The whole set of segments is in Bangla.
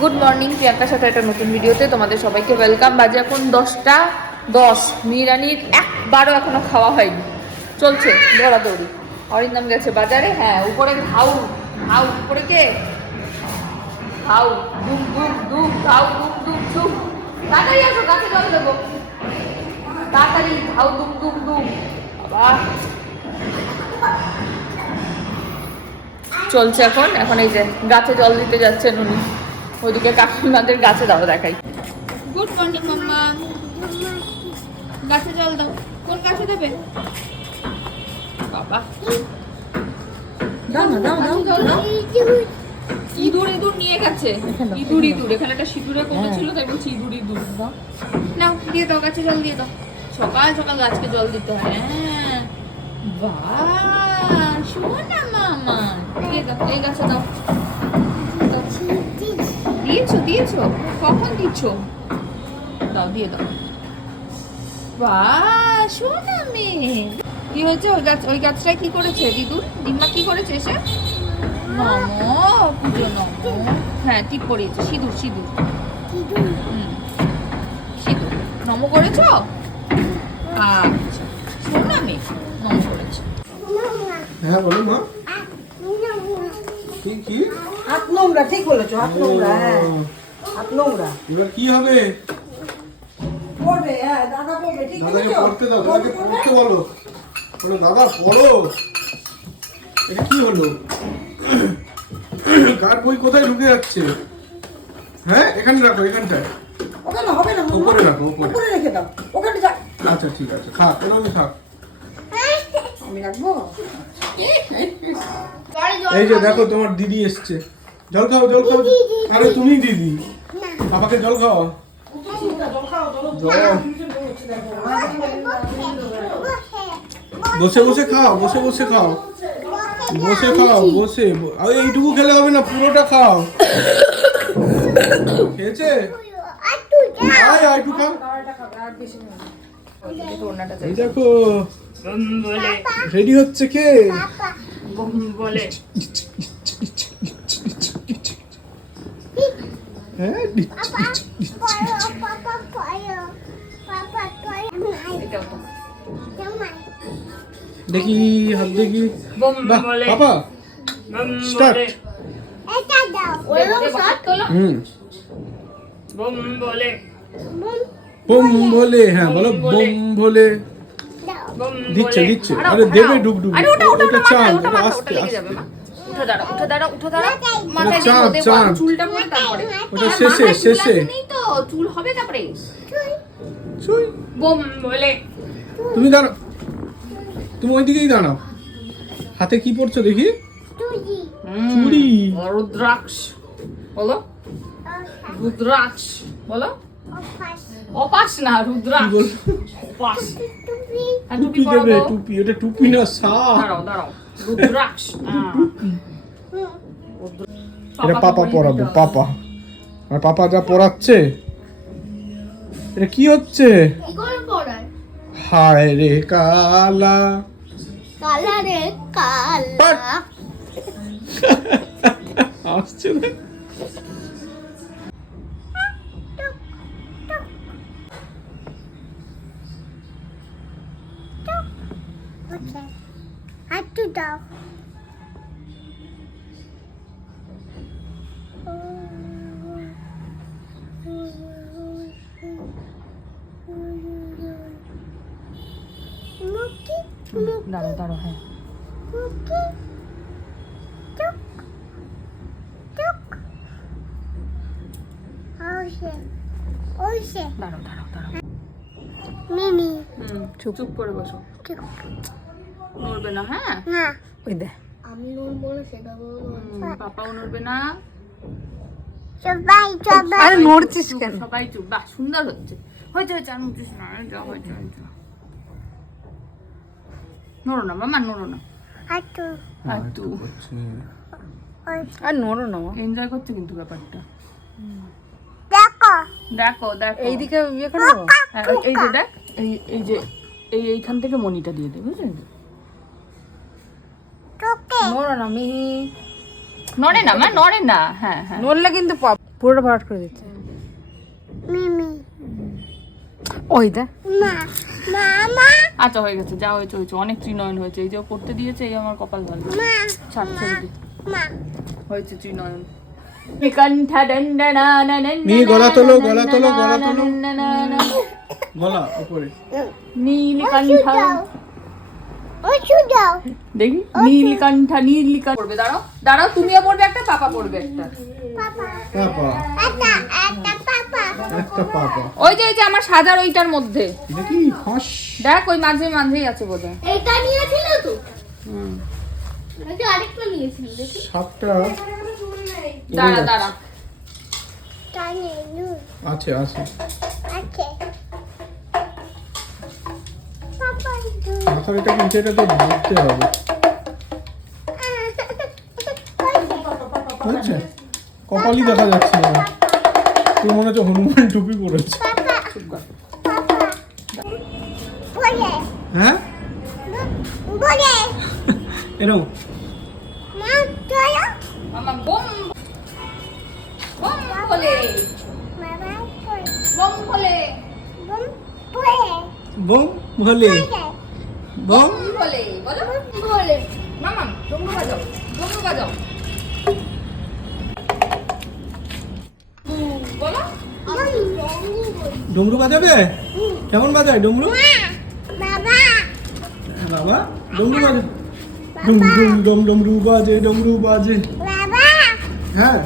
গুড মর্নিং প্রিয়াঙ্কার সাথে একটা নতুন ভিডিওতে তোমাদের সবাইকে ওয়েলকাম বাজে এখন দশটা দশ। মিরানির একবারও এখনও খাওয়া হয়নি। চলছে, দৌড়াদৌড়ি। অরিন্দম গেছে বাজারে হ্যাঁ উপরে ঘাউ ঘাউ, উপরে কে? ঘাউ, দুম দুম দুম, ঘাউ, দুম দুম দুম। তাড়াতাড়ি আসো, গাছে জল দেবো। তাড়াতাড়ি ঘাউ, দুম দুম দুম। চলছে এখন এখন এই যে গাছে জল দিতে যাচ্ছেন উনি। ওইদিকে কাকিমাদের গাছে দাও দেখাই। Good morning mamma. গাছে জল দাও। কোন গাছে দেবে? বাবা। দাও না দাও দাও দাও দাও। ইঁদুর। ইঁদুর নিয়ে গেছে। এখানে ইঁদুর ইঁদুর। এখানে একটা সিঁদুরের কমে হ্যাঁ। ছিল তাই বলছি ইঁদুর ইঁদুর। দাও। নাও দিয়ে দাও গাছে জল দিয়ে দাও। সকাল সকাল গাছকে জল দিতে হয় হ্যাঁ। বাহ শোনা মামা। দিয়ে দাও এই গাছে দাও। দিয়েছ দিয়েছ? কখন দিচ্ছ? দাও, দিয়ে দাও। বাহ শোনা কি হয়েছে? ওই গাছ, ওই গাছটায় কি করেছে দিদুর দিম্মা কি করেছে এসে? নমো, পুজো, নমো। হ্যাঁ টিপ পরিয়েছে। সিঁদুর সিঁদুর। সিঁদুর। নমো করেছ? আচ্ছা। শোনা মেয়ে, নমো করেছে। হ্যাঁ বলো মা। কি কি? হাত নোংরা ঠিক বলেছ হাত নোংরা হ্যাঁ। হাত নোংরা। এবার কি হবে? পড়বে হ্যাঁ দাদা পড়বে ঠিক দাদাকে পড়তে দাও দাদাকে পড়তে বলো। বলো দাদা পড়ো। এটা কি হলো? কার বই কোথায় ঢুকে যাচ্ছে? হ্যাঁ এখানে রাখো এখানটায়। ওখানে হবে না। উপরে রাখো, উপরে। উপরে রেখে দাও ওখানে যা। আচ্ছা ঠিক আছে থাক এরকমই থাক। আমি রাখব? এই যে দেখো তোমার দিদি এসছে। জল খাও জল খাও। আরে তুমি দিদি? বাবাকে জল খাও। বসে বসে খাও বসে বসে খাও। বসে খাও বসে। আরে এইটুকু খেলে হবে না পুরোটা খাও। খেয়েছে? আয় আয় একটু খাও এই দেখো রেডি হচ্ছে কে? বলে। হ্যাঁ দেখি হাত দেখি। বলে। পাপা. বলে। তোলো। হুম। বম বলে। বোম ভোলে হ্যাঁ বলো বোম বম দিচ্ছে, বলে। দিচ্ছে। আরে দেবে দাঁড়াও। ডুগডুগি। আরে ওটা ওটা ওটা ওটা ওটা আস্তে, আস্তে। যাবে উঠে দাঁড়াও উঠে দাঁড়াও উঠে মাথায় দিয়ে দেবো, চুলটা পরে তারপরে ওটা শেষে, শেষে। তো চুল হবে তারপরে। বম বলে তুমি দাঁড়াও তুমি ওই দিকেই দাঁড়াও হাতে কি পড়ছো দেখি চুড়ি রুদ্রাক্ষ বলো রুদ্রাক্ষ বলো অপাস না কি রুদ্রাক্ষ অপাস। টুপি। দেবে টুপি ওটা টুপি না সা। দাঁড়াও দাঁড়াও। রুদ্রাক্ষ। এটা পাপা পড়াবো পাপা। আর পাপা যা পড়াচ্ছে এটা কি হচ্ছে? হায় রে কালা। কালারে কালা। আসছে না। হাঁটু দাও। মুখি দাঁড়াও দাঁড়াও হ্যাঁ। মুখি চুক চুক ওসে ওসে দাঁড়াও দাঁড়াও দাঁড়াও। মিমি। হুম চুপ। চুপ করে বসো। নড়বে না হ্যাঁ? না। ওই দে। আমি নড়বো না সেটা বলো। পাপাও নড়বে না। সবাই সবাই। আরে নড়ছিস কেন? সবাই চুপ। বাহ সুন্দর হচ্ছে। হয়েছে হয়েছে আর নড়ছিস না যা হয়েছে হয়েছে। নড়ো না মামা নড়ো না। হাঁটু। আর আর নড়ো না এনজয় করছে কিন্তু ব্যাপারটা। দেখো। দেখো দেখো। এইদিকে ইয়ে করো হ্যাঁ, এই যে দেখ। এই এই যে এই এইখান থেকে মনিটা দিয়ে দে বুঝলি? তোকে। নড়ো না মিহি। নড়ে না মা নড়ে না। হ্যাঁ হ্যাঁ। নড়লে কিন্তু পুরোটা ভরাট করে দিচ্ছে। মিমি। ওই দা। মা মামা। আচ্ছা হয়ে গেছে যা হয়েছে হয়েছে। অনেক ত্রিনয়ন হয়েছে। এই যে ও করতে দিয়েছে এই আমার কপাল ভালো ছাড় ছেড়ে হয়েছে ত্রিনয়ন। কণ্ঠা দণ্ডনা মিহি, গলা তোলো, গলা তোলো, গলা তোলো। গলা উপরে নীলকণ্ঠ পড়বে দাঁড়াও দাঁড়াও তুমিও পড়বে একটা পাপা পড়বে একটা ওই যে আমার সাজার ওইটার মধ্যে দেখ ওই মাঝে মাঝেই আছে বোধহয় এটা নিয়েছিল তো দাঁড়া দাঁড়া। আছে আছে। আছে। মাথার এটা কিন্তু এটা তো ধরতে হবে। বুঝছে কপালই দেখা যাচ্ছে না। তোর মনে হচ্ছে হনুমান টুপি পরেছে। চুপ কর বলে। হ্যাঁ? এরকম বলে বম বলে বুম বলে। বোম বলে বলো বলে মামা ডমরু বাজাও। ডমরু বাজাও। বলো। ডমরু বাজাবে? কেমন বাজায় ডমরু বাবা। হ্যাঁ, বাবা। ডমরু বাজে। ডুম ডুম ডম ডমরু বাজে ডমরু বাজে। বাবা। হ্যাঁ।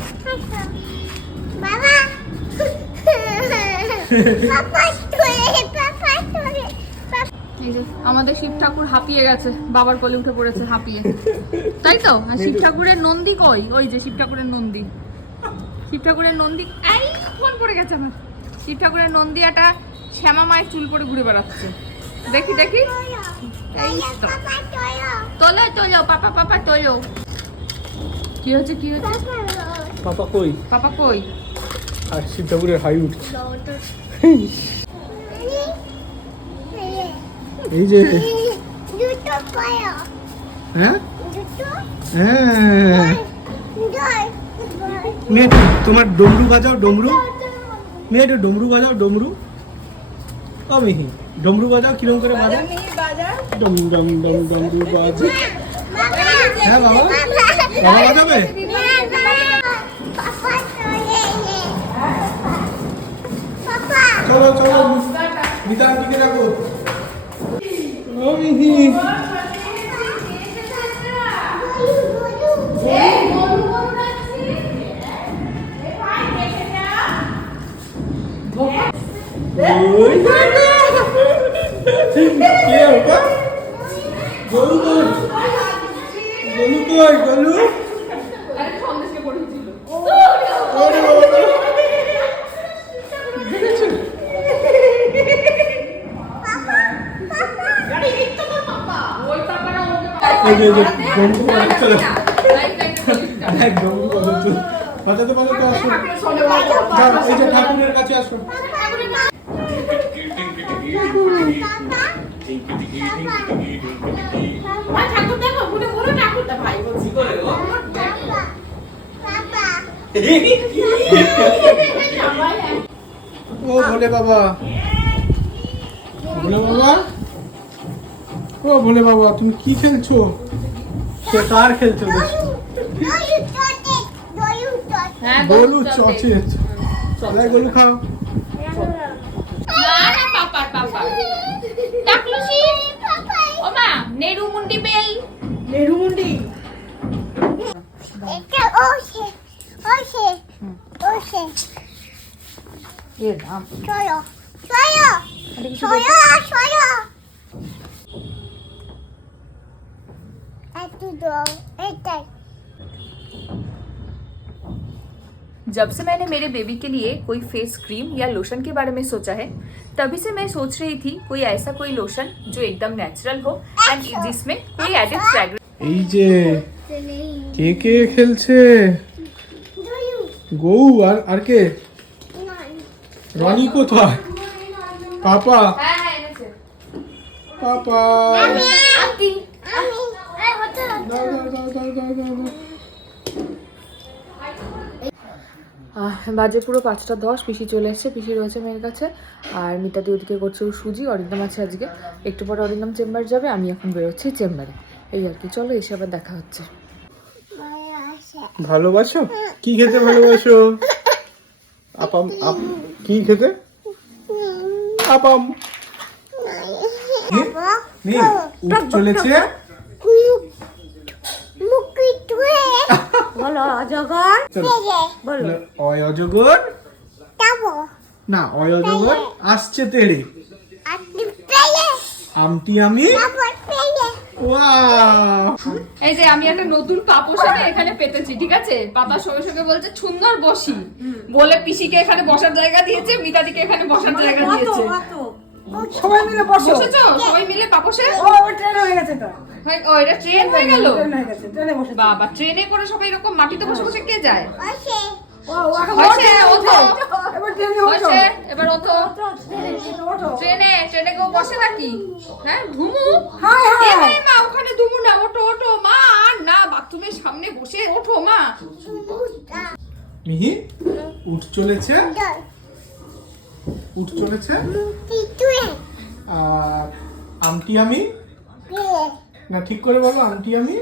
আমাদের শিব ঠাকুর হাঁপিয়ে গেছে বাবার কোলে উঠে পড়েছে হাঁপিয়ে। তাই তো? আর শিব ঠাকুরের নন্দী কই? ওই যে শিব ঠাকুরের নন্দী। শিব ঠাকুরের নন্দী এই ফোন পড়ে গেছে আমার। শিব ঠাকুরের নন্দী একটা শ্যামা মায়ের চুল পরে ঘুরে বেড়াচ্ছে। দেখি দেখি। এই তো। তোলো তোলো পাপা পাপা তোলো। কি হচ্ছে কি হচ্ছে পাপা কই? পাপা কই? আর শিব ঠাকুরের হাই উঠছে। এই যে হ্যাঁ? হ্যাঁ। মেয়ে, তোমার ডমরু বাজাও, ডমরু। মেয়ে, একটু ডমরু বাজাও, ডমরু। ও ডমরু বাজাও, কিরম করে বাজাও? ডম ডম ডম, ডমরু বাজে। হ্যাঁ বাবা। বাবা বাজাবে পাপা তোলে পাপা চলো চলো মিতা বাজাতে বাজাতে আসো এই যে ঠাকুরের কাছে আসো ও ভোলে বাবা। ভোলে বাবা? ও ভোলে বাবা তুমি কি খেলছো? সে কার খেলছো? হ্যাঁ গলু চচে তাই গলু খাও। না না পাপার পাপার जब से मैंने मेरे बेबी के लिए कोई फेस क्रीम या लोशन के बारे में सोचा है तभी से मैं सोच रही थी कोई ऐसा कोई लोशन जो एकदम नेचुरल हो एंड जिसमें कोई एडिड फ्रेग्रेंस এই যে কে কে খেলছে গৌ আর আর কে রনি কোথায় পাপা হ্যাঁ হ্যাঁ এনেছে পাপা বাজে পুরো পাঁচটা দশ পিসি চলে এসছে পিসি রয়েছে মেয়ের কাছে। আর মিতাদি ওদিকে করছে ও সুজি অরিন্দম আছে আজকে। একটু পরে অরিন্দম চেম্বার যাবে আমি এখন বেরোচ্ছি চেম্বারে। এই আর কি চলো এসে আবার দেখা হচ্ছে। ভালোবাসো? কি খেতে ভালোবাসো? আপাম আপ কি খেতে? আপাম। চলেছে মুখি তুই বলো অজগর? বলো। অয় অজগর? না অয় অজগর আসছে তেড়ে। আমটি আমি? এই যে আমি একটা নতুন পাপোশাটা এখানে পেতেছি ঠিক আছে? পাতার সঙ্গে সঙ্গে বলছে সুন্দর বসি। বলে পিসিকে এখানে বসার জায়গা দিয়েছে মিতাদিকে এখানে বসার জায়গা দিয়েছে। সবাই মিলে বসো। বসেছো? সবাই মিলে পাপোশে? ও হয়ে গেছে তো। ও এটা ট্রেন হয়ে গেল? বাবা ট্রেনে করে সবাই এরকম মাটিতে বসে বসে কে যায়। এবার ট্রেনে ওঠো। ট্রেনে ট্রেনে কেউ বসে নাকি? হ্যাঁ ধুমু? মা ওখানে ধুমু না ওঠো ওঠো। মা আর না বাথরুমের সামনে বসে ওঠো মা। মিহি উঠ চলেছে? উঠ চলেছে? আর আমটি আমি? না ঠিক করে বলো আমটি আমি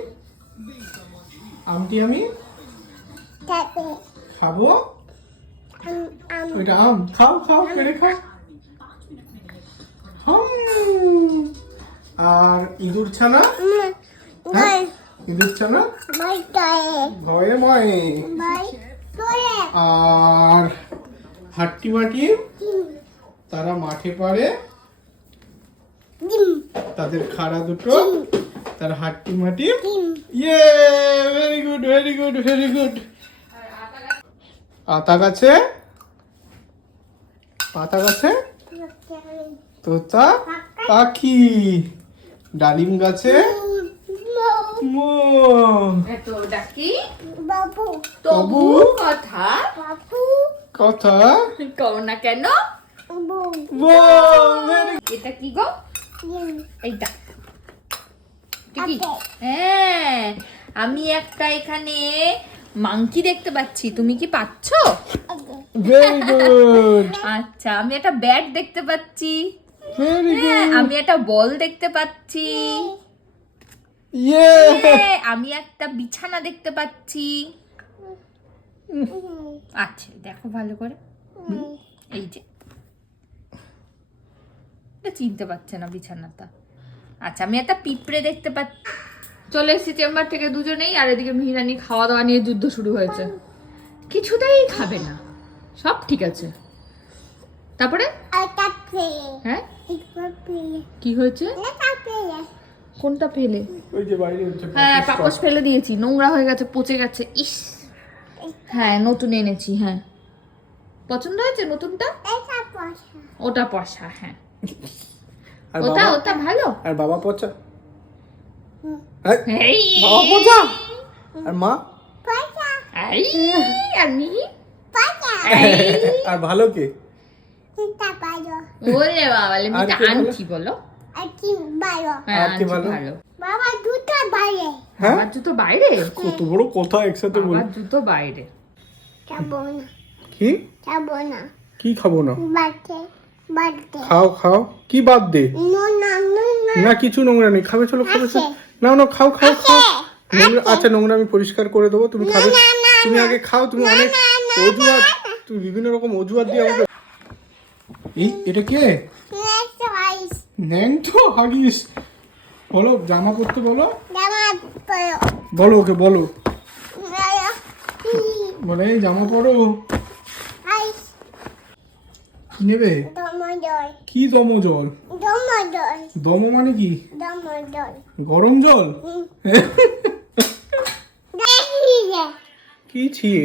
আমটি আমি খাব। ওইটা আম খাও খাও পেড়ে খাও। আর ইঁদুর ছানা? বাই ইঁদুর ছানা? ভয়ে ময়ে আর হাট্টি মাটি? তারা মাঠে পারে। তাদের খাড়া দুটো? তার হাট্টি মাটি। ইয়ে very good very good very good পাতা গাছে? পাতা গাছে? তোতা পাখি। ডালিম গাছে? মোর এত ডাকি বাবু। তবু কথা। কথা? কও না কেন? এটা কি গো? এইটা। হ্যাঁ আমি একটা এখানে মাংকি দেখতে পাচ্ছি তুমি কি পাচ্ছ? ভেরি গুড আচ্ছা আমি একটা ব্যাট দেখতে পাচ্ছি। ভেরি হ্যাঁ, গুড আমি একটা বল দেখতে পাচ্ছি। ইয়ে হ্যাঁ, আমি একটা বিছানা দেখতে পাচ্ছি। আচ্ছা দেখো ভালো করে। এই যে। এটা চিনতে পারছে না বিছানাটা। আচ্ছা আমি একটা পিঁপড়ে দেখতে পাচ্ছি। চলে এসেছি চেম্বার থেকে দুজনেই আর এদিকে মিহিরানি খাওয়া দাওয়া নিয়ে যুদ্ধ শুরু হয়েছে। কিছুতেই খাবে না। সব ঠিক আছে। তারপরে? হ্যাঁ? কি হয়েছে? কোনটা ফেলে? ওই যে বাইরে হচ্ছে হ্যাঁ পাপোশ ফেলে দিয়েছি। নোংরা হয়ে গেছে পচে গেছে। ইস! হ্যাঁ নতুন এনেছি হ্যাঁ। পছন্দ হয়েছে নতুনটা? ওটা পশা হ্যাঁ। আর ওটা বাবা? ওটা ভালো। আর বাবা পচা? বাবা পচা? আর মা? আর ভালো কে? বাবা? আনছি বলো। হ্যাঁ আর কে আনছি ভালো? ভালো। বাবা দুটো বাইরে। হ্যাঁ? জুতো বাইরে? কত বড় কথা একসাথে বল। আমার জুতো বাইরে। যাব না। কি? যাব না। কি খাব না? খাও খাও। কি বাদ দে না কিছু নোংরা নেই। খাবে চলো খাবে না না খাও খাও খাও। নোংরা আচ্ছা নোংরা আমি পরিষ্কার করে দেবো। তুমি খাবে। তুমি আগে খাও তুমি অনেক অজুহাত। তুমি বিভিন্ন রকম অজুহাত দিয়ে আমাকে এই এটা কে? নেক্সট আইস ন্যাং তো হাগিস। বলো জামা পরতে বলো। বলো ওকে বলো। বলে। জামা পরো। কি নেবে কি দম জল দম মানে কি? গরম জল? কি ছিয়ে?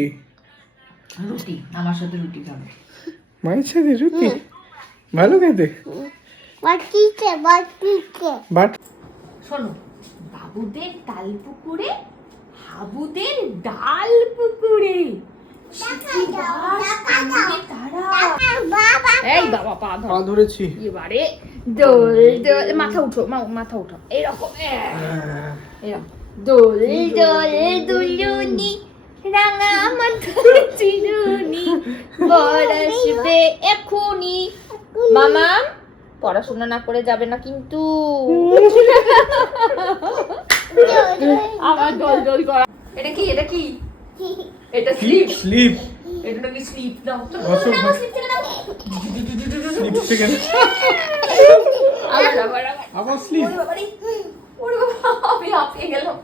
রুটি আমার সাথে রুটি খাবে। মায়ের সাথে রুটি? ভালো খেতে? বাটিতে বাটিতে বাট শোনো বাবুদের তাল পুকুরে হাবুদের ডাল পুকুরে। এই বাবা পা পা ধরেছি। এবারে দোল দোল মাথা উঠো মাথা উঠো। এরকম এরকম। দোল দোল দুলুনি রাঙা মাথার চিরুনি বর এখুনি। মামা পড়াশোনা না করে যাবে না কিন্তু। আবার করা। এটা কি এটা কি? এটা স্লিপ। স্লিপ। এটা নাকি স্লিপ দাও বসো, বসো। স্লিপ থেকে নাও স্লিপ থেকে আবার আবার আবার আবার স্লিপ ওরে বাবা আমি হাঁপিয়ে গেলাম।